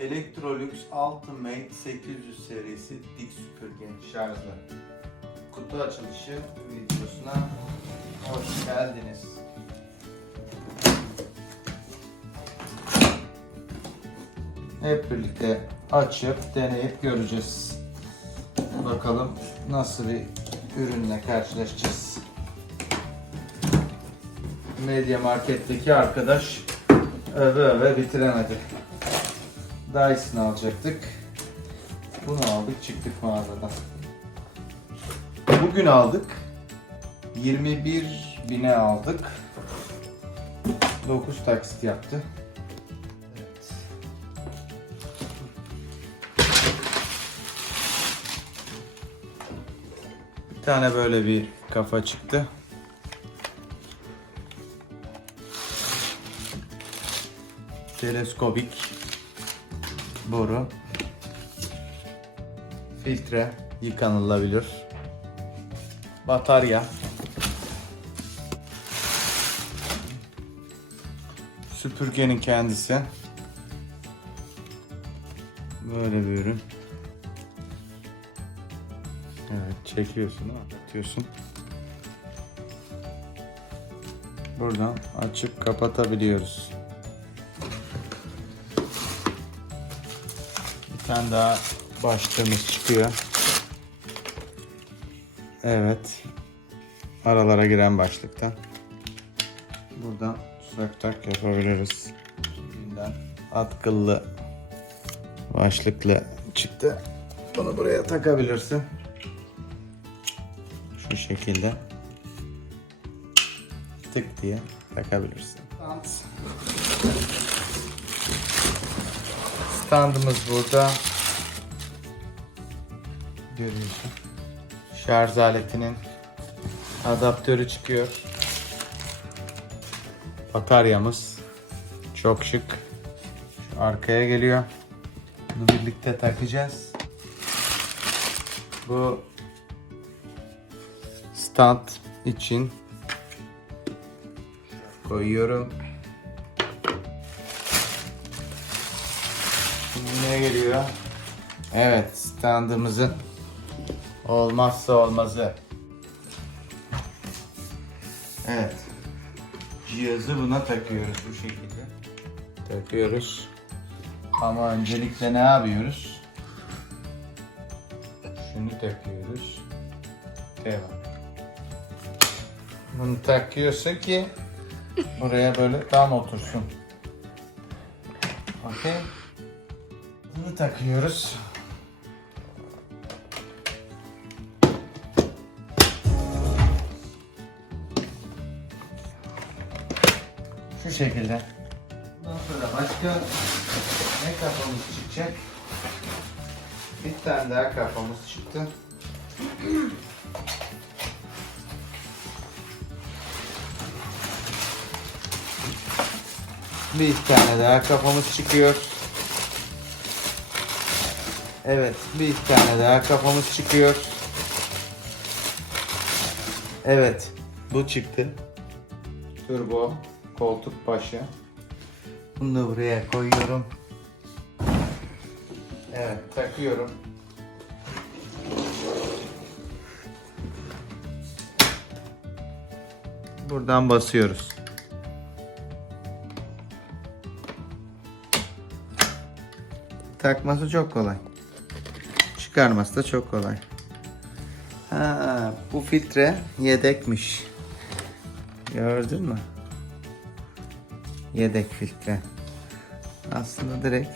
Electrolux Ultimate 800 serisi dik süpürge. şarjlı. Kutu açılışı videosuna hoş geldiniz. Hep birlikte açıp deneyip göreceğiz. Bakalım nasıl bir ürünle karşılaşacağız. Media Market'teki arkadaş öve öve bitiremedi. Dyson alacaktık. Bunu aldık çıktık mağazadan. Bugün aldık. 21 bine aldık. 9 taksit yaptı. Evet. Bir tane böyle bir kafa çıktı. Teleskobik boru. Filtre yıkanılabilir. Batarya. Süpürgenin kendisi. Böyle bir ürün. Evet çekiyorsun atıyorsun. Buradan açıp kapatabiliyoruz. Bir tane daha başlığımız çıkıyor. Evet. Aralara giren başlıktan. Buradan sök tak yapabiliriz. Şimdiden atkıllı başlıklı çıktı. Bunu buraya takabilirsin. Şu şekilde. Tık diye takabilirsin. Standımız burada. Görüyorsun. Şarj aletinin adaptörü çıkıyor. Bataryamız çok şık. Şu arkaya geliyor. Bunu birlikte takacağız. Bu stand için koyuyorum. Şimdi ne geliyor? Evet, standımızın olmazsa olmazı. Evet. Cihazı buna takıyoruz bu şekilde. Takıyoruz. Ama öncelikle ne yapıyoruz? Şunu takıyoruz. Devam. Bunu takıyorsun ki buraya böyle tam otursun. Okey. Bunu takıyoruz. Şu şekilde. Bundan sonra başka ne kafamız çıkacak? Bir tane daha kafamız çıktı. Bir tane daha kafamız çıkıyor. Evet, bir tane daha kafamız çıkıyor. Evet, bu çıktı. Turbo koltuk başı. Bunu da buraya koyuyorum. Evet, takıyorum. Buradan basıyoruz. Takması çok kolay. Çıkarması da çok kolay. Ha, bu filtre yedekmiş. Gördün mü? Yedek filtre. Aslında direkt